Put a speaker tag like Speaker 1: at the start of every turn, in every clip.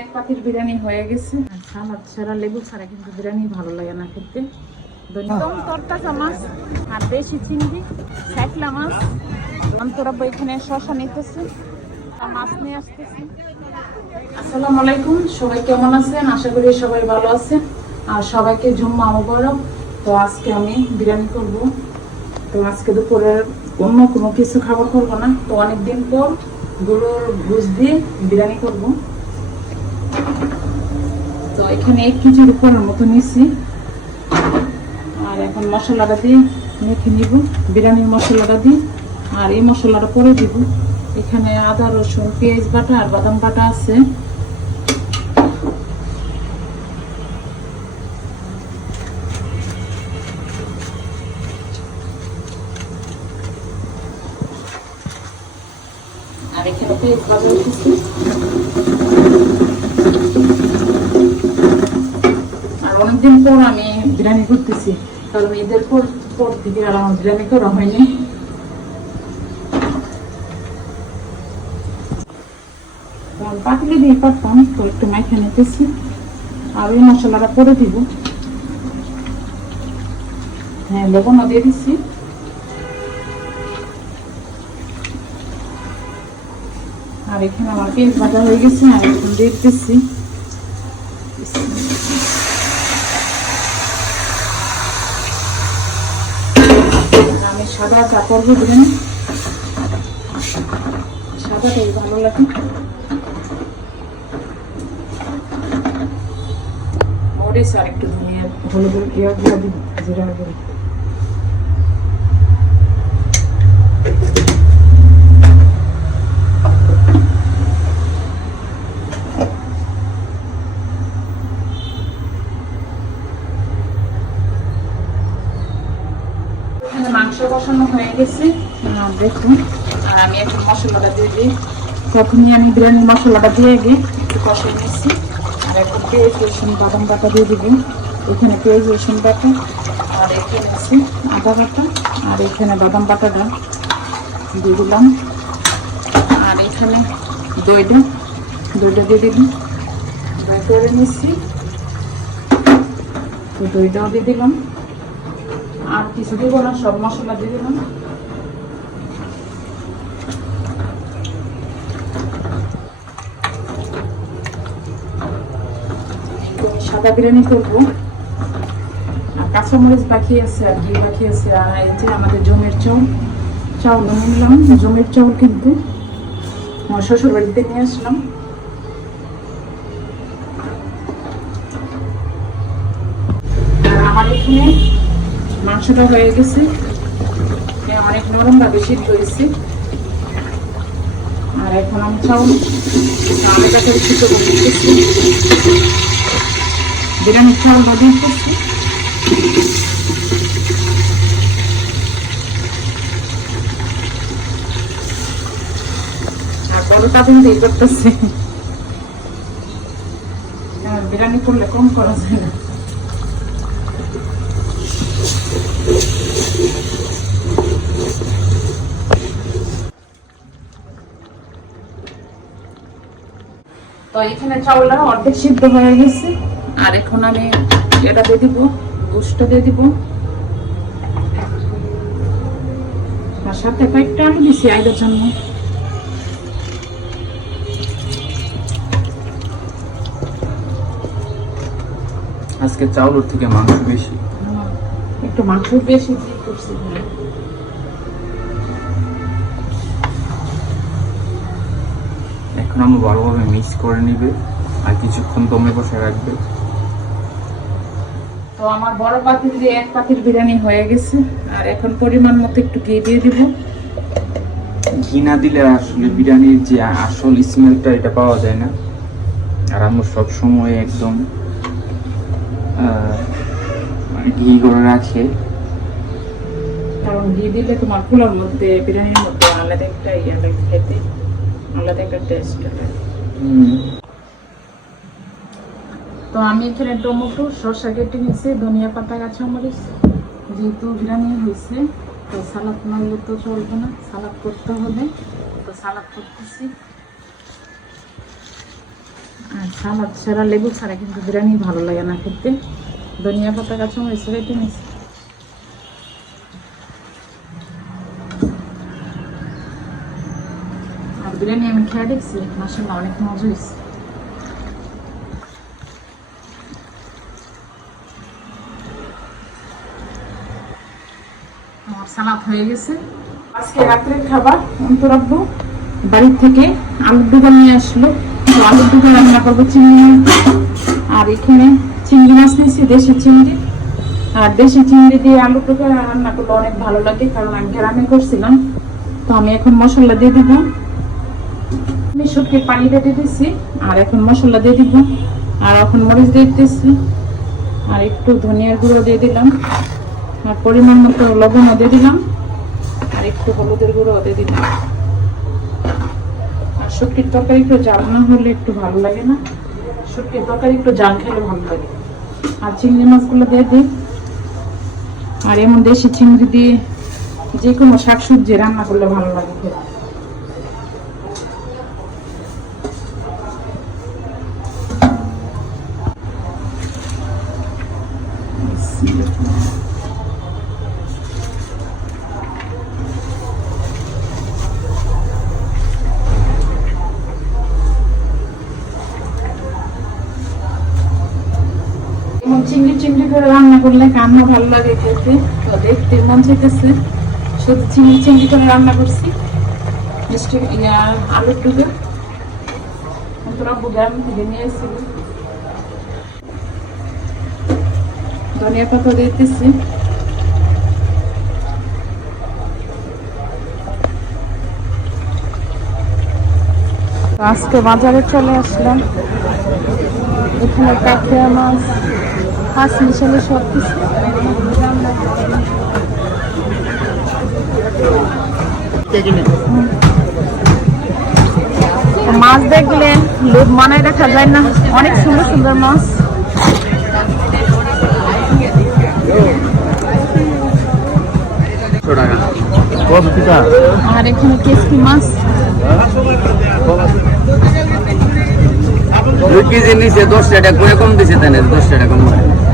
Speaker 1: এক পাতির বিরিয়ানি হয়ে গেছে। সালাদ ছাড়া লেবু ছাড়া কিন্তু বিরিয়ানি ভালো লাগে না খেতে। আশা করি সবাই ভালো আর সবাইকে তো আজকে আমি বিরিয়ানি করব। তো আজকে দুপুরে অন্য কোনো কিছু খাবার করব না। তো অনেকদিন পর গরুর ভুজ দিয়ে বিরিয়ানি করব। এখানে এক কেজির উপরের মতো নিছি আর এখন মশলাটা দিয়ে মেখে নিব, বিরিয়ানির মশলাটা দিই আর এই মশলাটা পরে দিব। এখানে আদা, রসুন, পেঁয়াজ বাটা আর বাদাম বাটা আছে। আর এখানে পেঁয়াজ ভাজা অনেকদিন পর আমি বিরিয়ানি করতেছি। কারণ ঈদের পর পর থেকে আর আমার বিরিয়ানি করা হয়নি। পাতিলে দিয়ে পারতাম, তো একটু মাইখে নিতেছি। আর ওই মশলাটা করে দিব। হ্যাঁ লবণও দিয়ে দিচ্ছি আর এখানে আমার পেঁয়াজ ভাজা হয়ে গেছে, আমি দিয়ে দিতেছি সাদা কাপড় দিবেন সাদাটাই ভালো লাগে। মরিচ আর একটু ধনিয়া হলুদ গুঁড়া দিন জিরা গুঁড়া এখানে মাংস কষানো হয়ে গেছে। দেখুন। আর আমি এখন মশলাটা দিয়ে দিই। তখনই আমি বিরিয়ানির মশলাটা দিয়ে দিই একটু কষাই নিচ্ছি। আর এখন পেঁয়াজ, রসুন, বাদাম বাটা দিয়ে দিবি। এখানে পেঁয়াজ, রসুন বাটা আর এখানে আছে আদা বাটা। আর এখানে বাদাম বাটাটা দিয়ে দিলাম। আর এখানে দইটা দইটা দিয়ে দিবি দই করে নিচ্ছি। তো দইটাও দিয়ে দিলাম। আর কিছু দিব না, সব মশলা দিয়ে দিলাম সাদা বিরিয়ানি করব। কাঁচামরিচ বাকি আছে, আর ঘি বাকি আছে, আর এই যে আমাদের জমির চাউল চাউল নিলাম। জমির চাউল কিনতে আমার শ্বশুর বাড়িতে নিয়ে আসলাম। মাংসটা হয়ে গেছে। অনেক নরম ভাবে সিদ্ধ হয়েছে। আর এখন আমি চাউল করে বিরিয়ানির চাউল দিতেছি। আর বড়টা কিন্তু এই বিরিয়ানি করলে কম করা যায় না। এখানে চাউলটা অর্ধেক সিদ্ধ হয়ে গেছে। আর এখন আমি এটা দিয়ে দিব গোষ্ঠটা দিয়ে দিব। আর সাথে কয়েকটা আলু দিছি আইদের জন্য।
Speaker 2: আজকে চাউলের থেকে মাংস বেশি।
Speaker 1: একটু মাংস বেশি দিয়ে করছি।
Speaker 2: আমরা ভালোভাবে মিক্স করে নিবে আর কিছুক্ষণ দমে বসে রাখবে।
Speaker 1: তো আমার বড় পাতিল দিয়ে এক পাতিল বিরিয়ানি হয়ে গেছে আর এখন পরিমাণ মতো একটু ঘি দিয়ে দিব।
Speaker 2: ঘি না দিলে আসলে বিরিয়ানির যে আসল স্মেলটা এটা পাওয়া যায় না। আর আমরা সবসময় একদম মানে ঘি করে রাখে।
Speaker 1: কারণ ঘি দিলে তোমার কুলার মধ্যে বিরিয়ানির মধ্যে আলাদা একটা ইয়ে লাগে খেতে। আলাদা একটা টেস্ট তো আমি এখানে টমেটো শসা কেটে নিয়েছি ধনিয়া পাতা কাঁচামরিচ যেহেতু বিরিয়ানি হয়েছে তো সালাদ মারলে তো চলবে না সালাদ করতে হবে তো সালাদ করতেছি। আর সালাদ ছাড়া লেবু ছাড়া কিন্তু বিরিয়ানি ভালো লাগে না খেতে। ধনিয়া পাতা কাঁচা মরিচ কেটে নিচ্ছি আর বিরিয়ানি আমি খেয়ে দেখছি অনেক মজা হয়েছে আমার সালাদ হয়ে গেছে আজকে রাত্রের খাবার বাড়ির থেকে আলুর দোকান নিয়ে আসলো আলুর দোকান রান্না করব চিংড়ি আর এখানে চিংড়ি মাছ নিয়েছি দেশি চিংড়ি আর দেশি চিংড়ি দিয়ে আলুর দোকান রান্না করলে অনেক ভালো লাগে কারণ আমি গ্রামে করছিলাম তো আমি এখন মশলা দিয়ে দিব আমি শুকিয়ে পানি রেডে দিচ্ছি আর এখন মশলা দিয়ে দিব। আর এখন মরিচ দিয়ে দিতেছি, আর একটু ধনিয়ার গুঁড়ো দিয়ে দিলাম। আর পরিমাণ মতো লবণও দিয়ে দিলাম, আর একটু হলুদের গুঁড়ো দিয়ে দিলাম। আর শুটকির তরকারি একটু জাল না হলে একটু ভালো লাগে না। শুটকির তরকারি একটু জাল খেলে ভালো লাগে। আর চিংড়ি মাছগুলো দিয়ে দিই। আর এমন দেশি চিংড়ি দিয়ে যে কোনো শাকসবজি রান্না করলে ভালো লাগে খেতে। এমন চিংড়ি চিংড়ি করে রান্না করলে কান্না ভালো লাগে খেতে? তো দেখতে মন চাইতেছে। শুধু চিংড়ি চিংড়ি করে রান্না করছি। মিষ্টি আলুর ডুবে তোরা বুঝাম থেকে নিয়ে এসেছিল ধনিয়া পাতা দিতেছি। আজকে বাজারে চলে আসলাম। এখানে কাঁকড়া মাছ মাছ মিশালে সব কিছু। মাছ দেখলে লোভ মানায় রাখা যায় না। অনেক সুন্দর সুন্দর মাছ। আর এখানে কেসকি মাছ।
Speaker 3: দুই কেজি নিচে দশ টাকা করে কম দিছে না দশ টাকা কম এটার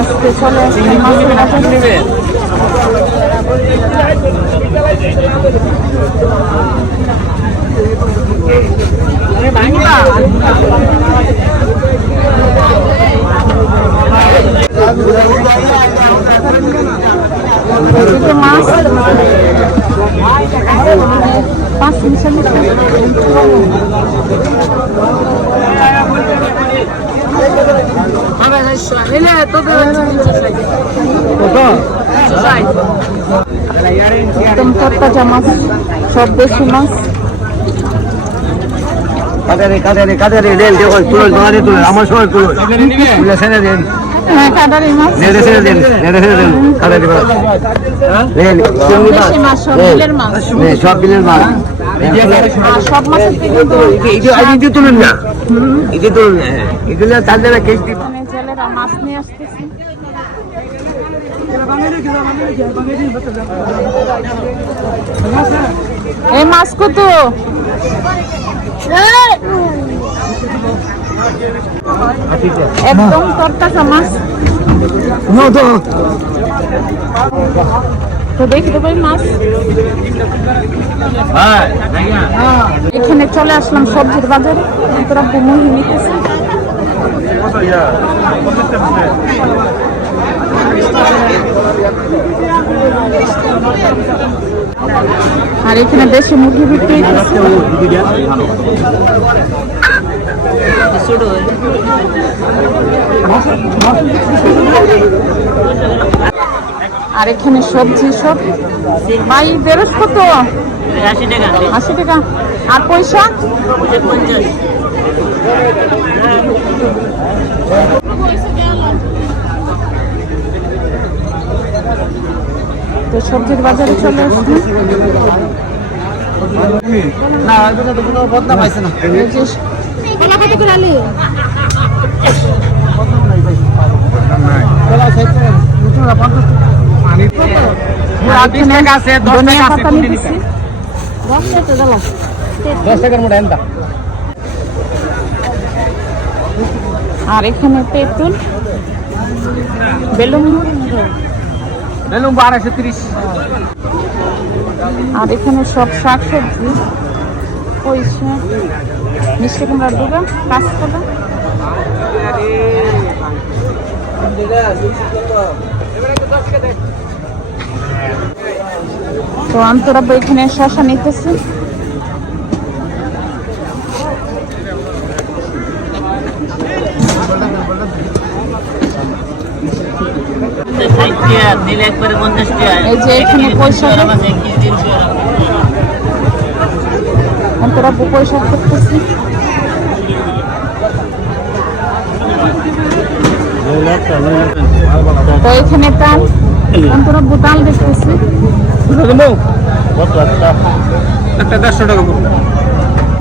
Speaker 1: আজকে চলে আসছে বাজার। দুটো মাছ পাঁচ মিশালি একদম তরতাজা মাছ সব দেশি মাছ
Speaker 3: কাদারে কাদারে কাদারে রেল দেখো তুলো তোমাদের তুলো আমার সময় তুলো তুলে দেন।
Speaker 1: হ্যাঁ কাটারি মাছ।
Speaker 3: নেড়ে ছেড়ে দেন নেড়ে ছেড়ে দেন কাদারে রেল
Speaker 1: দেশি মাছ সব বিলের মাছ।
Speaker 3: সব বিলের মাছ।
Speaker 1: সব মাছের থেকে কিন্তু
Speaker 3: এটি তুলুন না। এটি তুলুন এগুলো তার দ্বারা কেজি
Speaker 1: এখানে জেলেরা মাছ নিয়ে আসতেছে। এই মাছ কত? একদম তরতাজা মাছ তো মাছ। এখানে চলে আসলাম সবজির বাজারে। তোরা মুহি নিতেছে আর এখানে দেশি মুরগি বিক্রি। আর এখানে সবজি সব। ভাই বেরোস কত
Speaker 4: আশি টাকা
Speaker 1: আশি টাকা। আর পয়সা? তো সবজির বাজারে চলে আসছি।
Speaker 3: না কোনো বদনাম পাইছে না।
Speaker 1: আর এখানে তেঁতুল বেলুন।
Speaker 3: বেলুন বারোশো তিরিশ।
Speaker 1: আর এখানে সব শাক সবজি পয়সা মিষ্টি কুমড়ার দুগা কাঁচকলা। তো আন্তরাব্বা এখানে শশা নিতেছে। এই যে এখানে পয়সা আন্তরাব্বু পয়সা করতেছি তো এখানে তাল অন্তরাব্বু তাল দেখতেছে
Speaker 3: একটা দেড়শো টাকা